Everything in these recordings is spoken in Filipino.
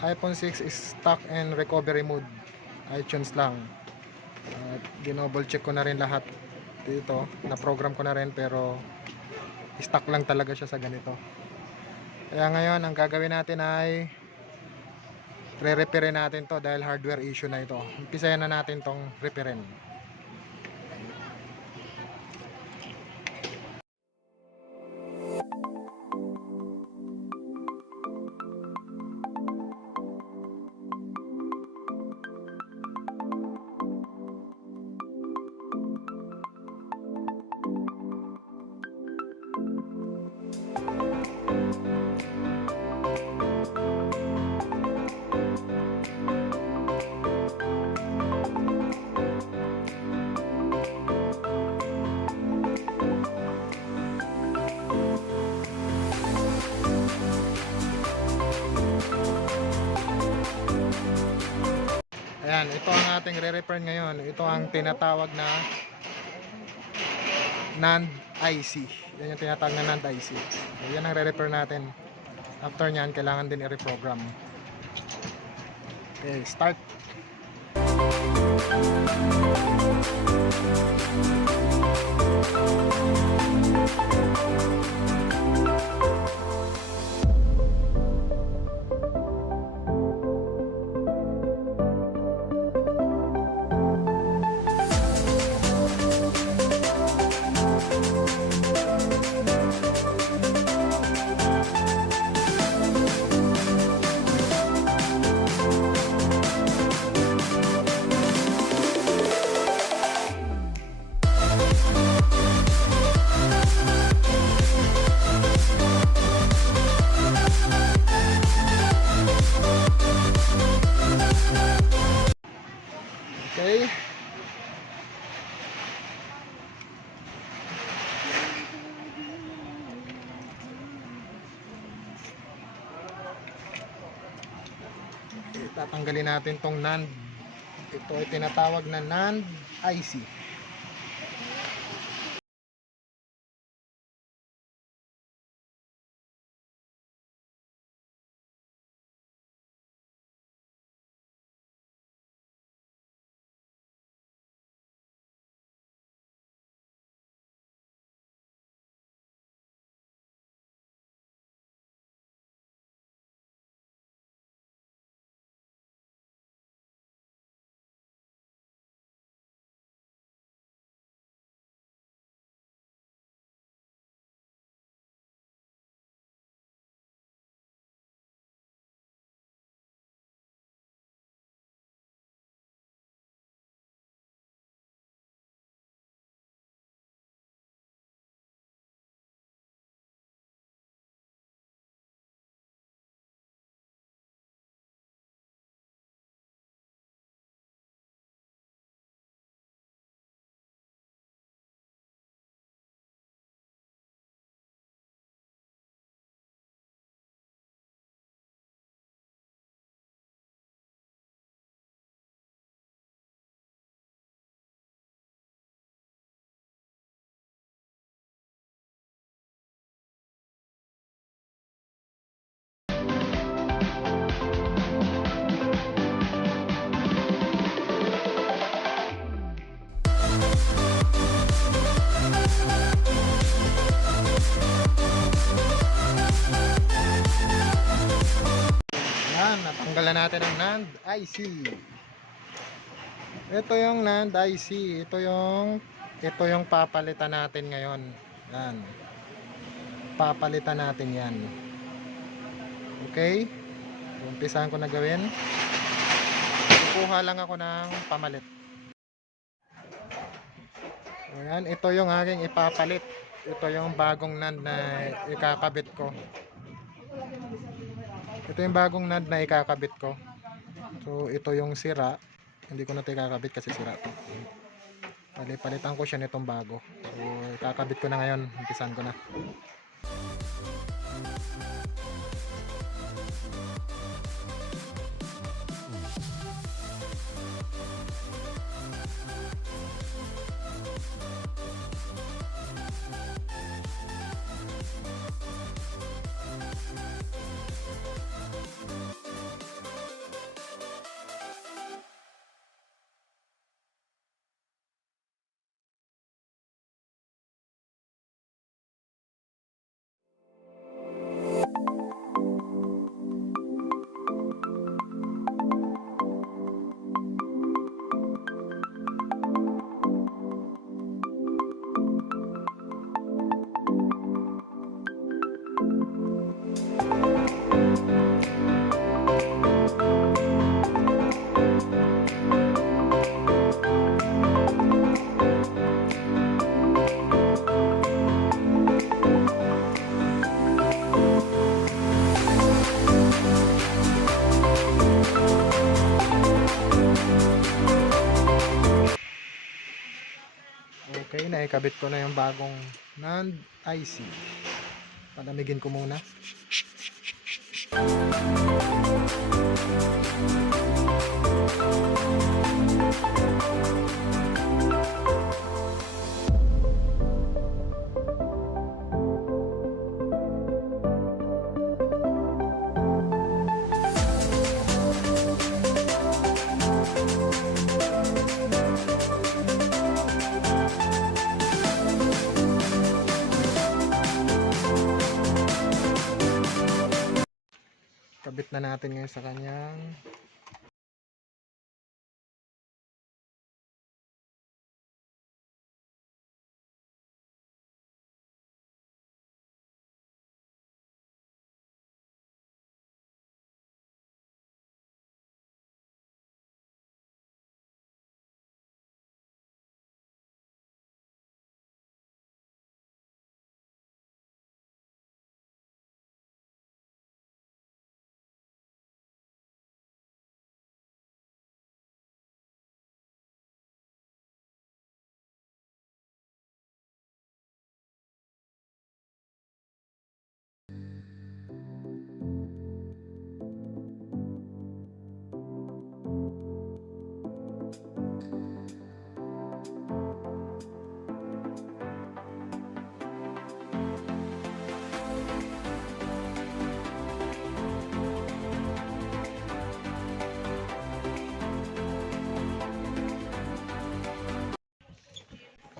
iPhone 6 is stock and recovery mode, iTunes lang. Dinoble check ko na rin lahat dito, na program ko na rin, pero stock lang talaga siya sa ganito. Kaya ngayon ang gagawin natin ay re-repair natin to dahil hardware issue na ito. Umpisayan na natin tong repairin. Ayan, ito ang ating re-repair ngayon. Ito ang tinatawag na NAND IC. Yan yung tinatawag na NAND IC. So, yan ang re-repair natin. After nyan, kailangan din i-reprogram. Okay, start. Okay. Tatanggalin natin tong NAND. Ito ay tinatawag na NAND IC. Natanggalan natin ang NAND IC. Ito yung NAND IC. Ito yung papalitan natin ngayon. Yan. Papalitan natin yan. Okay? Umpisahan ko na gawin. Kukuha lang ako ng pamalit. Ayan, ito yung aking ipapalit. Ito yung bagong NAND na ikakabit ko. Ito yung bagong NAND na ikakabit ko. So ito yung sira. Hindi ko na ito ikakabit kasi sira to. Palitan ko siya nitong bago. So ikakabit ko na ngayon. Umpisan ko na. ikabit ko na yung bagong NAND IC. Palamigin ko muna. Kabit na natin ngayon sa kanyang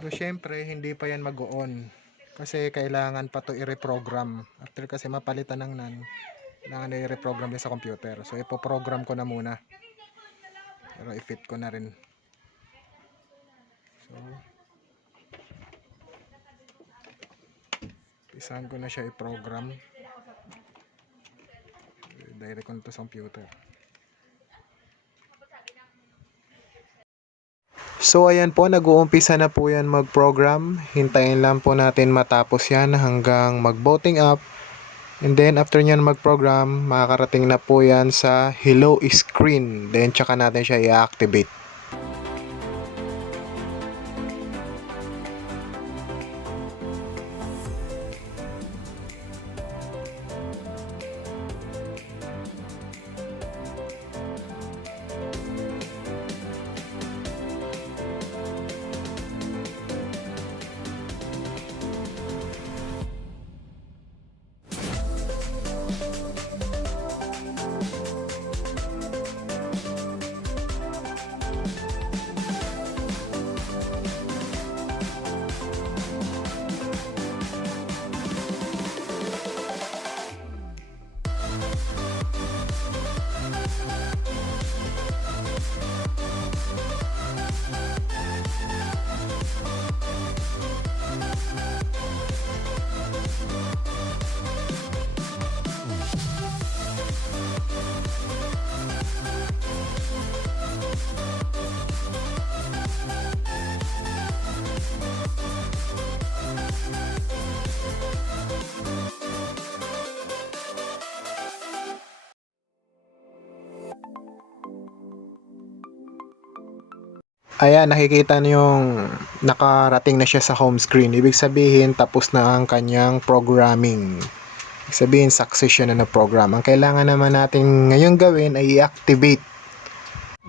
pero syempre hindi pa yan mag-on kasi kailangan pa to i-reprogram after kasi mapalitan ng NAND. Kailangan i-reprogram din sa computer, so ipoprogram ko na muna pero i-fit ko na rin. So pisahan ko na siya i-program, direct ko na to sa computer. So ayan po, nag-uumpisa na po yan mag-program. Hintayin lang po natin matapos yan hanggang mag-booting up. And then after nyan mag-program, makakarating na po yan sa hello screen. Then tsaka natin siya i-activate. Ayan, nakikita niyo yung nakarating na siya sa home screen. Ibig sabihin, tapos na ang kanyang programming. Ibig sabihin, success siya na program. Ang kailangan naman natin ngayon gawin ay i-activate.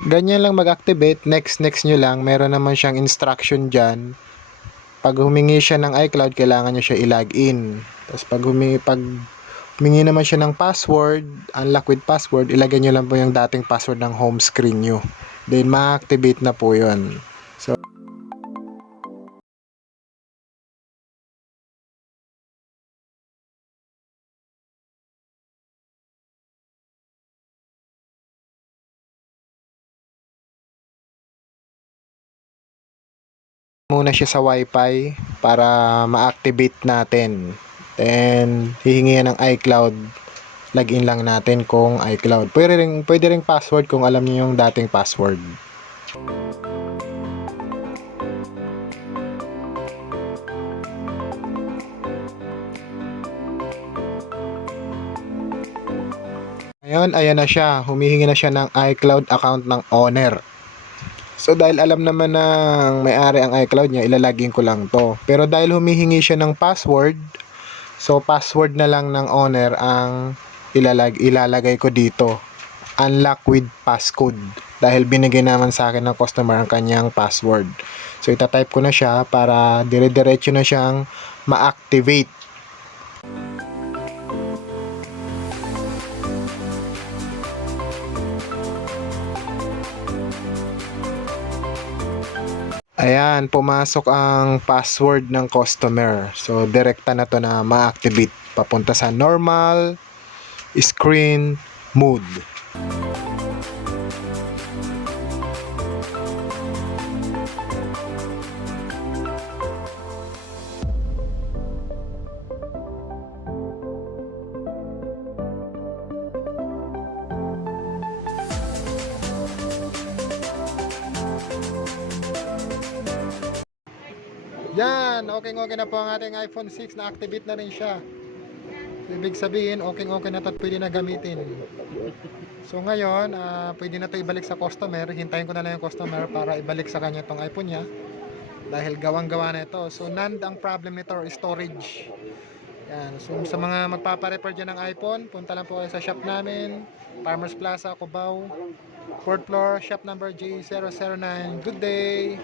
Ganyan lang mag-activate. Next nyo lang. Meron naman siyang instruction dyan. Pag humingi siya ng iCloud, kailangan niya siya i-login. Tapos pag humingi naman siya ng password, unlock with password, ilagay nyo lang po yung dating password ng home screen nyo. Then ma-activate na po yun. So muna siya sa wifi para ma-activate natin. Then hihingi yan ng iCloud. Login lang natin kung iCloud. Pwede ring password kung alam niyo yung dating password. Ngayon, ayan na siya. Humihingi na siya ng iCloud account ng owner. So dahil alam naman ng may-ari ang iCloud niya, ilalagin ko lang to. Pero dahil humihingi siya ng password, so password na lang ng owner ang ilalagay ko dito. Unlock with passcode. Dahil binigay naman sa akin ng customer ang kanyang password. So itatype ko na siya para dire-diretso na siyang ma-activate. Ayan, pumasok ang password ng customer. So, direkta na to na ma-activate. Papunta sa normal screen mode. Yan, okay na po ang ating iPhone 6, na-activate na rin siya. So, ibig sabihin, okay na to at pwede na gamitin. So ngayon, pwede na to ibalik sa customer. Hintayin ko na lang yung customer para ibalik sa kanya tong iPhone niya. Dahil gawang-gawa na ito. So NAND ang problem nito, or storage. Yan. So sa mga magpapa-repair dyan ng iPhone, punta lang po kayo sa shop namin, Farmers Plaza, Cubao, 4th floor, shop number G009. Good day!